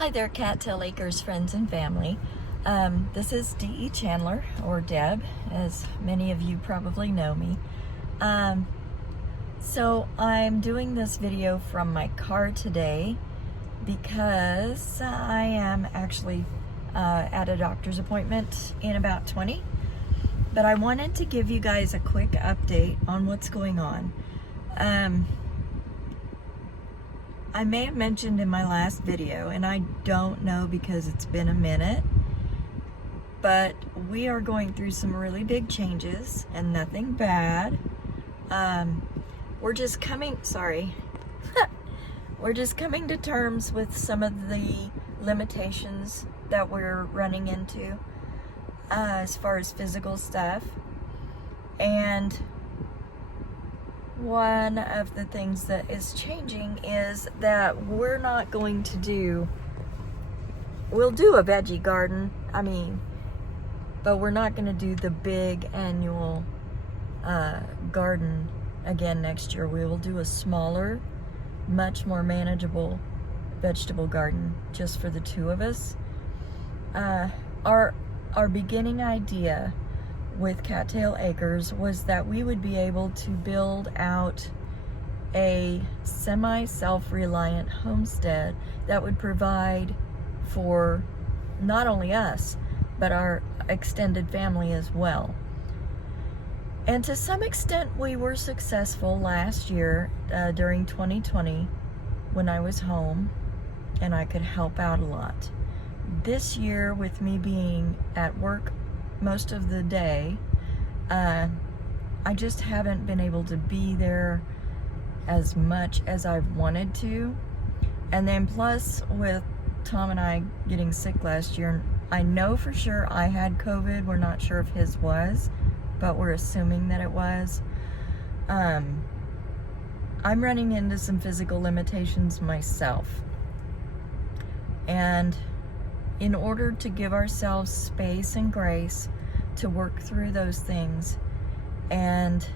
Hi there, CatTaleAcres friends and family. This is D.E. Chandler, or Deb, as many of you probably know me. So I'm doing this video from my car today because I am actually at a doctor's appointment in about 20. But I wanted to give you guys a quick update on what's going on. I may have mentioned in my last video, and I don't know because it's been a minute, but we are going through some really big changes and nothing bad. We're just coming to terms with some of the limitations that we're running into as far as physical stuff. And one of the things that is changing is that we're not going to we'll do a veggie garden, but we're not going to do the big annual garden again next year. We will do a smaller, much more manageable vegetable garden just for the two of us. Our beginning idea with CatTaleAcres was that we would be able to build out a semi-self-reliant homestead that would provide for not only us, but our extended family as well. And to some extent we were successful last year during 2020 when I was home and I could help out a lot. This year, with me being at work most of the day, I just haven't been able to be there as much as I've wanted to. And then plus with Tom and I getting sick last year, I know for sure I had COVID. We're not sure if his was, but we're assuming that it was. I'm running into some physical limitations myself. And in order to give ourselves space and grace to work through those things, and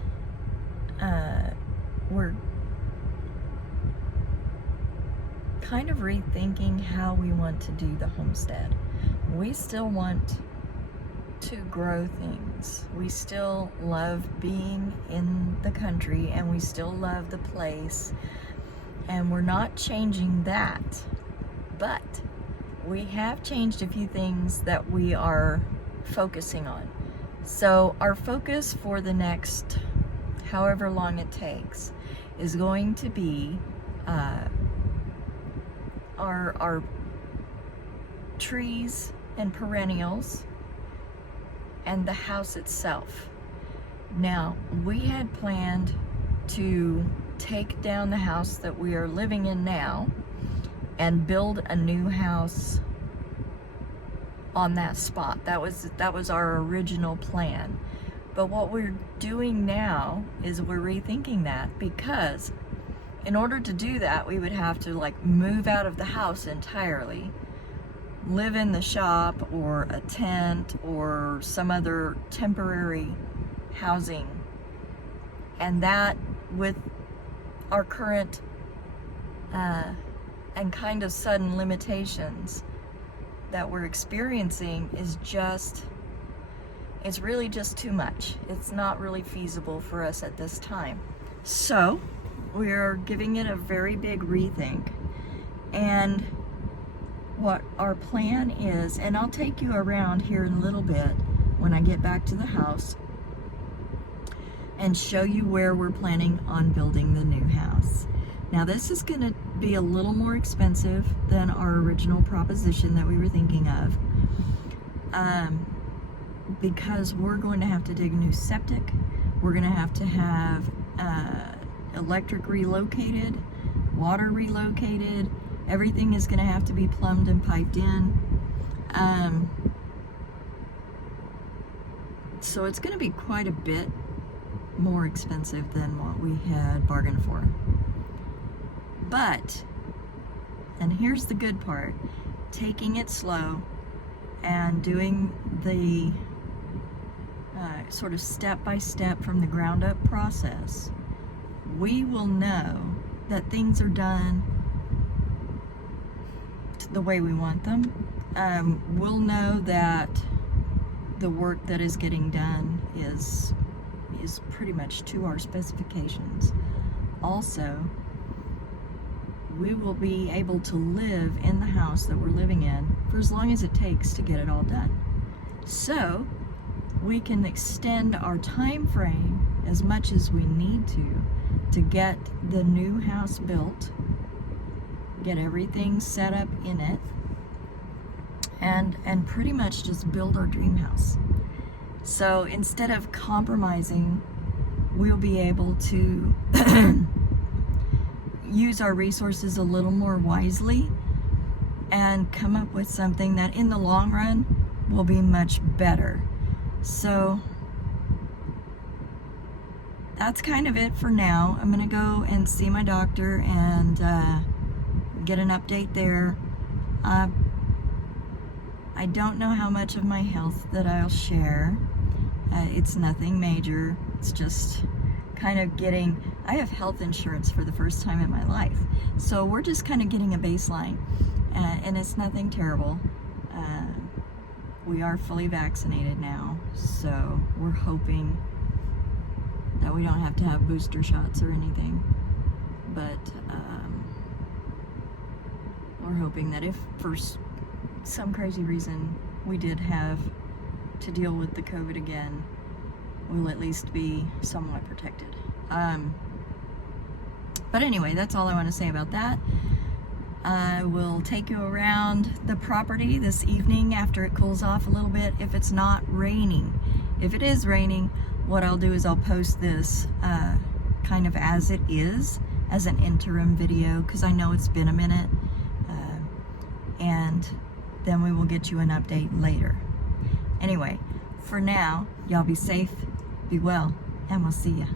we're kind of rethinking how we want to do the homestead. We still want to grow things. We still love being in the country, and we still love the place, and we're not changing that, but we have changed a few things that we are focusing on. So our focus for the next however long it takes is going to be our trees and perennials and the house itself. Now, we had planned to take down the house that we are living in now and build a new house on that spot. That was our original plan. But what we're doing now is we're rethinking that, because in order to do that, we would have to move out of the house entirely, live in the shop or a tent or some other temporary housing. And that, with our current and kind of sudden limitations that we're experiencing, it's really just too much. It's not really feasible for us at this time. So we're giving it a very big rethink. And what our plan is, and I'll take you around here in a little bit when I get back to the house and show you where we're planning on building the new house. Now, this is going to be a little more expensive than our original proposition that we were thinking of, because we're going to have to dig a new septic. We're going to have electric relocated, water relocated. Everything is going to have to be plumbed and piped in. So it's going to be quite a bit more expensive than what we had bargained for. But, and here's the good part, taking it slow and doing the sort of step-by-step from the ground up process, we will know that things are done out the way we want them. We'll know that the work that is getting done is pretty much to our specifications. Also, we will be able to live in the house that we're living in for as long as it takes to get it all done. So we can extend our time frame as much as we need to get the new house built, get everything set up in it, and pretty much just build our dream house. So instead of compromising, we'll be able to use our resources a little more wisely and come up with something that in the long run will be much better. So that's kind of it for now. I'm gonna go and see my doctor and get an update there. I don't know how much of my health that I'll share. It's nothing major. It's just kind of getting, I have health insurance for the first time in my life. So we're just kind of getting a baseline, and it's nothing terrible. We are fully vaccinated now, so we're hoping that we don't have to have booster shots or anything. But we're hoping that if for some crazy reason we did have to deal with the COVID again, we'll at least be somewhat protected. But anyway, that's all I want to say about that. I will take you around the property this evening after it cools off a little bit, if it's not raining. If it is raining, what I'll do is I'll post this kind of as it is, as an interim video, because I know it's been a minute, and then we will get you an update later. Anyway, for now, y'all be safe, be well, and we'll see ya.